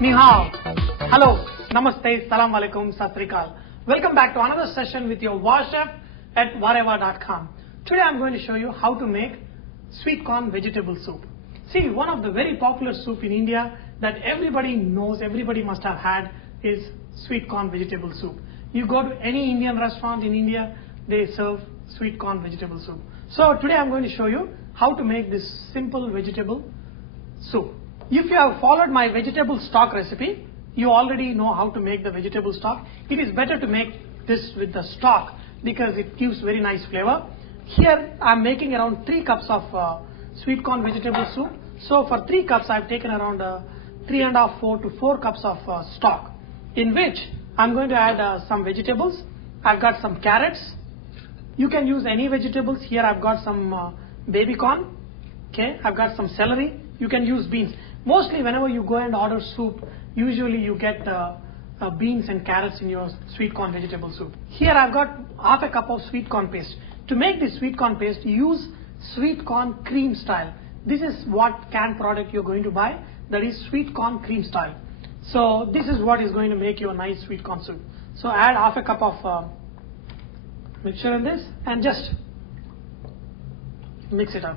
Ni hao. Hello. Namaste. Salam alaikum. Sat Sri Akal. Welcome back to another session with your War Chef at Vareva.com. Today I am going to show you how to make sweet corn vegetable soup. See, one of the very popular soup in India that everybody knows, everybody must have had is sweet corn vegetable soup. You go to any Indian restaurant in India, they serve sweet corn vegetable soup. So today I am going to show you how to make this simple vegetable soup. If you have followed my vegetable stock recipe, you already know how to make the vegetable stock. It is better to make this with the stock because it gives very nice flavor. Here I am making around 3 cups of sweet corn vegetable soup. So for 3 cups I have taken around 3.5 to 4 cups of stock, in which I am going to add some vegetables. I have got some carrots. You can use any vegetables. Here I have got some baby corn. Okay, I have got some celery. You can use beans. Mostly whenever you go and order soup, usually you get beans and carrots in your sweet corn vegetable soup. Here I've got half a cup of sweet corn paste. To make this sweet corn paste, use sweet corn cream style. This is what canned product you're going to buy, that is sweet corn cream style. So this is what is going to make you a nice sweet corn soup. So add half a cup of mixture in this and just mix it up.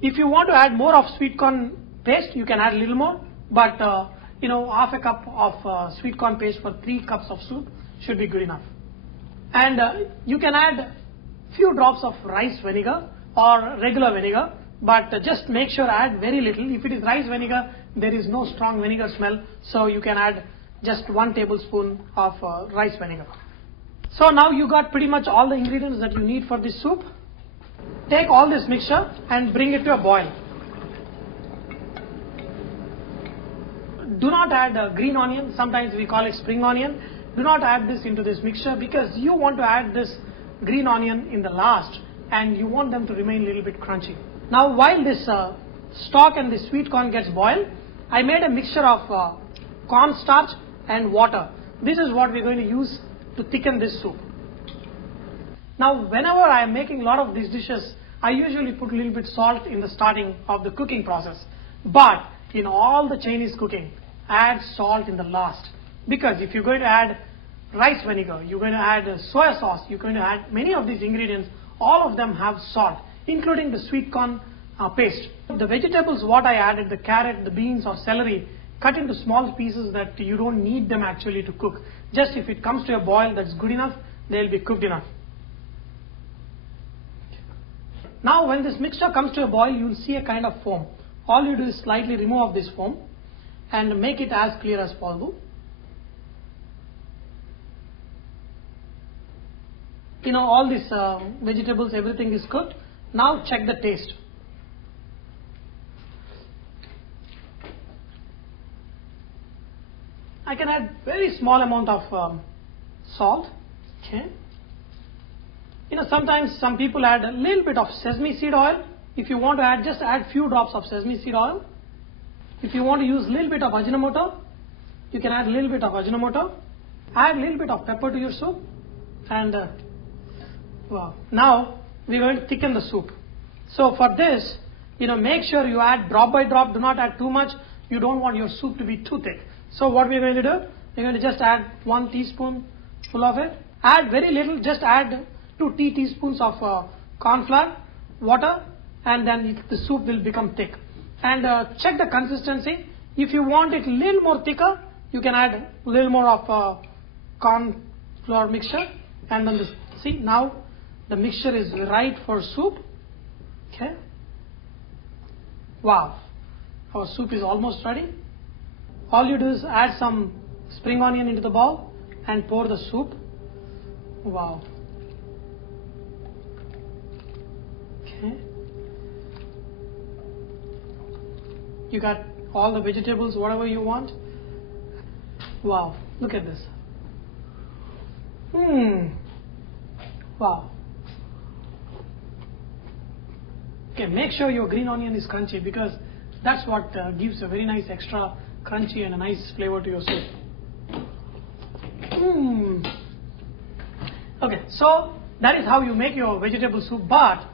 If you want to add more of sweet corn paste, you can add a little more, but half a cup of sweet corn paste for 3 cups of soup should be good enough. And you can add few drops of rice vinegar or regular vinegar, but just make sure add very little. If it is rice vinegar, there is no strong vinegar smell, so you can add just 1 tablespoon of rice vinegar. So now you got pretty much all the ingredients that you need for this soup. Take all this mixture and bring it to a boil. Do not add green onion, sometimes we call it spring onion. Do not add this into this mixture because you want to add this green onion in the last and you want them to remain a little bit crunchy. Now while this stock and the sweet corn gets boiled, I made a mixture of cornstarch and water. This is what we're going to use to thicken this soup. Now whenever I am making a lot of these dishes, I usually put a little bit salt in the starting of the cooking process. But in all the Chinese cooking, add salt in the last. Because if you're going to add rice vinegar, you're going to add soya sauce, you're going to add many of these ingredients, all of them have salt, including the sweet corn paste. The vegetables what I added, the carrot, the beans or celery, cut into small pieces that you don't need them actually to cook. Just if it comes to a boil that's good enough, they'll be cooked enough. Now when this mixture comes to a boil, you'll see a kind of foam. All you do is slightly remove this foam and make it as clear as possible. All these vegetables, everything is cooked. Now check the taste. I can add very small amount of salt. Okay. Sometimes some people add a little bit of sesame seed oil. If you want to add, just add few drops of sesame seed oil. If you want to use a little bit of Ajinomoto, you can add a little bit of Ajinomoto. Add a little bit of pepper to your soup. And wow. Now we're going to thicken the soup. So for this, make sure you add drop by drop. Do not add too much. You don't want your soup to be too thick. So what we're going to do, we're going to just add 1 teaspoon full of it. Add very little, just add 2 teaspoons of corn flour, water, and then the soup will become thick. And check the consistency. If you want it a little more thicker, you can add a little more of corn flour mixture. And then see, now the mixture is right for soup. Okay. Wow. Our soup is almost ready. All you do is add some spring onion into the bowl and pour the soup. Wow. Okay. You got all the vegetables, whatever you want. Wow, look at this. Wow. Okay, make sure your green onion is crunchy because that's what gives a very nice extra crunchy and a nice flavor to your soup. Okay, so that is how you make your vegetable soup. But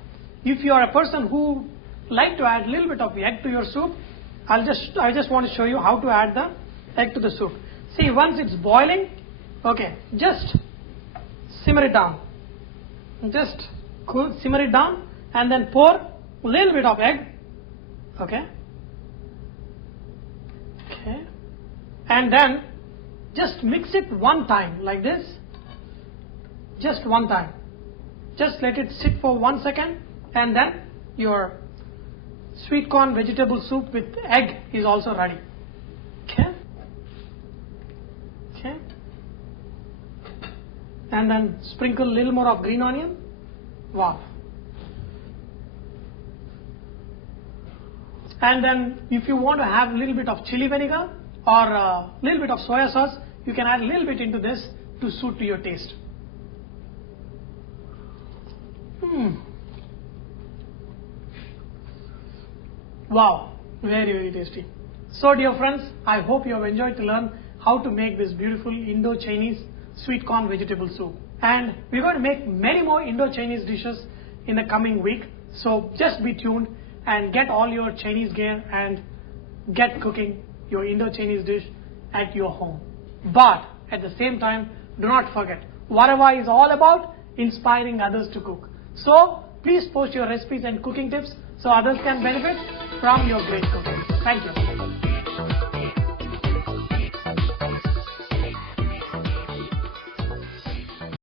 if you are a person who like to add a little bit of egg to your soup, I just want to show you how to add the egg to the soup. See, once it's boiling, okay, just simmer it down. Just simmer it down and then pour a little bit of egg. Okay. Okay. And then just mix it one time like this. Just one time. Just let it sit for 1 second and then your sweet corn vegetable soup with egg is also ready. Okay. Okay. And then sprinkle a little more of green onion. Wow. And then if you want to have a little bit of chili vinegar or a little bit of soya sauce, you can add a little bit into this to suit to your taste. Wow, very, very tasty. So dear friends, I hope you have enjoyed to learn how to make this beautiful Indo-Chinese sweet corn vegetable soup. And we're going to make many more Indo-Chinese dishes in the coming week. So just be tuned and get all your Chinese gear and get cooking your Indo-Chinese dish at your home. But at the same time, do not forget, Vareva is all about inspiring others to cook. So please post your recipes and cooking tips so others can benefit from your great cooking. Thank you.